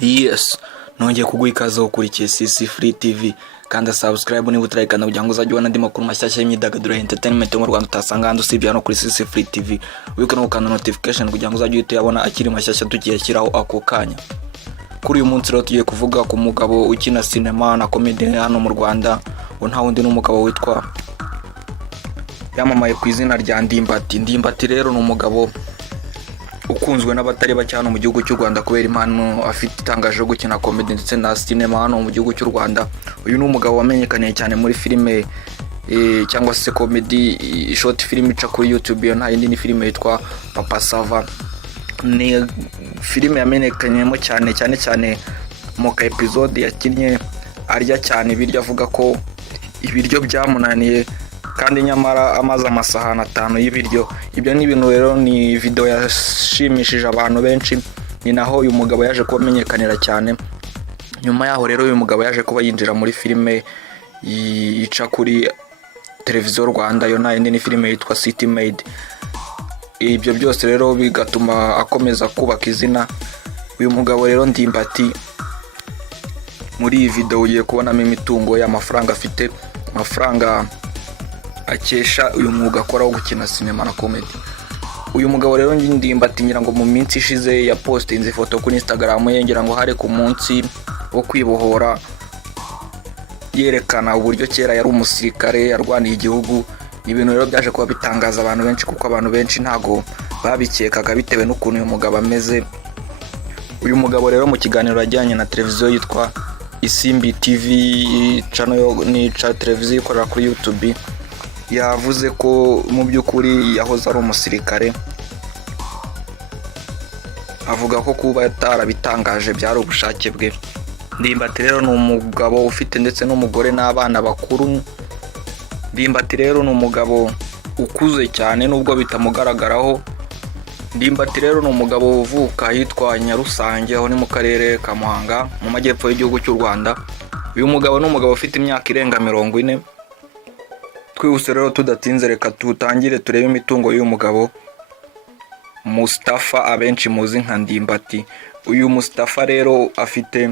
Yes, nongeye kuguha ikaze ukurikiye CC Free TV kandi subscribe niba utarayikanda kugira ngo uzajye ubona andi makuru mashyashya y'imyidagaduro ya entertainment yo mu Rwanda utasanga handi usibye hano kuri CC Free TV. Wibuke no gukanda notification kugira ngo uzajye uhita uyabona akiri mashyashya tukiyashyiraho ako kanya. Kuri uyu munsi rero tugiye kuvuga ku mugabo ukina cinema na comedy hano mu Rwanda, ngo nta wundi n'umugabo witwa yamamaye ku izina rya Ndimbati. Ndimbati rero ni umugabo ukunzwe n'abatari bake hano mu gihugu cy'u Rwanda kubera impano afite itangaje yo gukina comedy ndetse na cinema hano mu gihugu cy'u Rwanda. Uyu ni umugabo wamenyekanye cyane muri filime cyangwa se comedy short film ica kuri YouTube, yo nta yindi ni filime yitwa Papa Sava. Ni filime yamenyekanyemo cyane mu ka episode yakinnye arya cyane ibiryo, avuga ko ibiryo byamunaniye kandi nyamara amaze amasahani 5 y'ibiryo. Ibyo ni ibintu rero, ni video yashimishije abantu benshi, ni naho uyu mugabo yaje kumenyekana cyane. Nyuma yaho rero uyu mugabo yaje kuba yinjira muri filime ica kuri televiziyo Rwanda, yo nta yindi ni filime yitwa City Made. Ibyo byose rero bigatuma akomeza kubaka izina. Uyu mugabo rero Ndimbati, muri iyi video ugiye kubonamo imitungo y'amafaranga afite, amafaranga akesha uyu mwuga akora wo gukina cinema na comedy. Uyu mugabo rero Ndimbati ngira ngo mu minsi ishize ya postinze ifoto kuri Instagram ye, ngira ngo hari ku munsi wo kwibohora, yerekana uburyo kera yari umusirikare yarwaniye igihugu. Ibintu rero byaje kuba bitangaza abantu benshi, kuko abantu benshi ntago babikekaga bitewe n'ukuntu uyu mugabo ameze. Uyu mugabo rero mu kiganiro ajyanye na televiziyo yitwa Isimbi TV, ni televiziyo ikorera kuri YouTube, yavuze ko mu by'ukuri yahoze ari umusirikare. Avuga ko kuba atarabitangaje byari ubushake bwe. Ndimbati rero ni umugabo ufite ndetse n'umugore n'abana bakuru. Ndimbati rero ni umugabo ukuze cyane nubwo bitamugaragaraho. Ndimbati rero ni umugabo uvuka ahitwa Nyarusange, aho ni mu karere ka Muhanga mu majyepfo y'igihugu cy'u Rwanda. Uyu mugabo ni umugabo ufite imyaka irenga 40. Twihuse rero tudatinze, reka tutangire turebe imitungo y'uyu mugabo Mustafa, abenshi muzi nka Ndimbati. Uyu Mustafa rero afite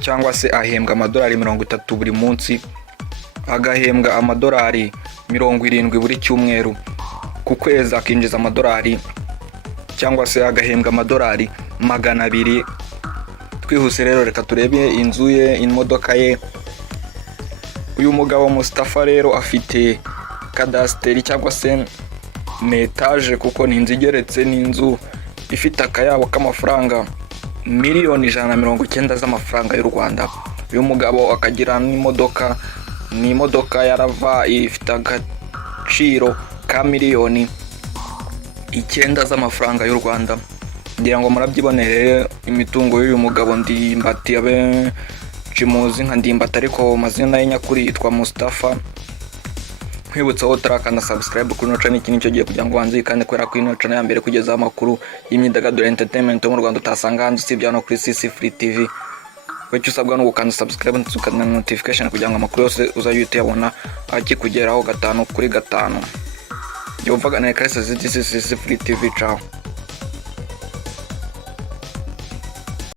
cyangwa se ahembwa amadolari 30 buri munsi, agahembwa amadolari 70 buri cyumweru. Ku kwezi akinjiza amadolari cyangwa se agahembwa amadolari 200. Twihuse rero reka turebe inzu ye, imodoka ye. Uyu mugabo Mustafa rero afite kadasteri cyangwa se etage, kuko ni inzu igeretse, ni inzu ifite akayabo k'amafaranga miliyoni 190 z'amafaranga y'u Rwanda. Uyu mugabo akagira n'imodoka, ni imodoka yarava ifite agaciro ka miliyoni 9 z'amafaranga y'u Rwanda. Ngira ngo murabyibonere imitungo y'uyu mugabo Ndimbati, abenshi muzi nka Ndimbati ariko amazina ye nyakuri yitwa Mustafa. Nkwibutsa aho utarakanda subscribe kuri ino channel, iki nicyo gihe kugira ngo wanze kandi kubera ko ino channel ya mbere kugeza amakuru y'imyidagaduro entertainment yo mu Rwanda utasanga handi usibye hano kuri CC Free TV. Wecyo usabwa no gukanda subscribe ndetse ukana notification kugira ngo amakuru yose uzajye uyabona akikugeraho 5 kuri 5. Yumvaga na CC Free TV. Ciao.